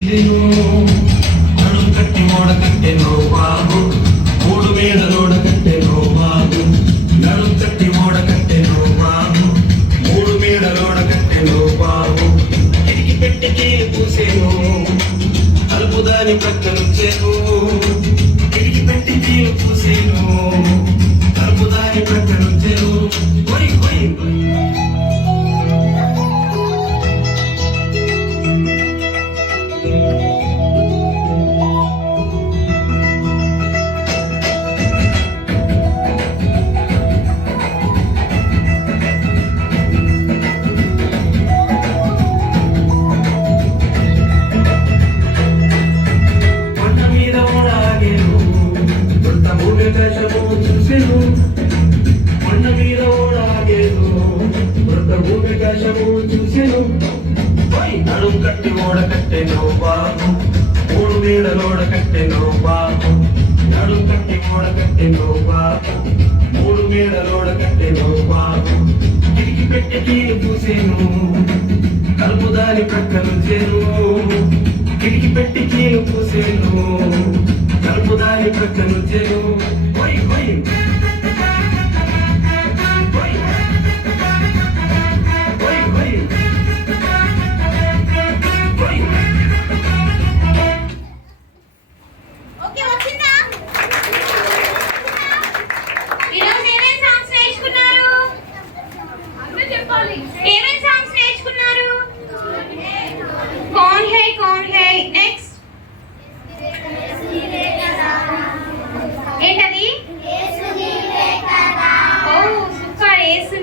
నడుం కట్టి ఓడ కట్టెనో బాబు మూడు మేడలోడ కట్టెనో బాబు నడుం కట్టి ఓడ కట్టెనో బాబు మూడు మేడలోడ కట్టెనో బాబు తిరిగి పెట్టి కీలు పూసేను అలుపు దాని ప్రక్కనుంచేను తిరిగి పెట్టి కీలు పూసేను అలుపు దాని ప్రక్కనుంచేను కొయ్ కొయ్ చూసెను కొండ మీద ఓడాగేను వృద్ధ భూమికాశము చూసెను నడుం కట్టి ఓడ కట్టెనో బాబు మూడు మేడలోడ కట్టెనో బాబు నడుం కట్టి ఓడ కట్టెనో బాబు మూడు మేడలోడ కట్టెనో బాబు తిరిగి పెట్టి కీలు పూసేను కలుపు దాని ప్రక్కనుంచేను తిరిగి పెట్టి కీలు పూసేను కలుపు దాని ప్రక్కనుంచేను కొయ్ కొయ్ చెప్పాలి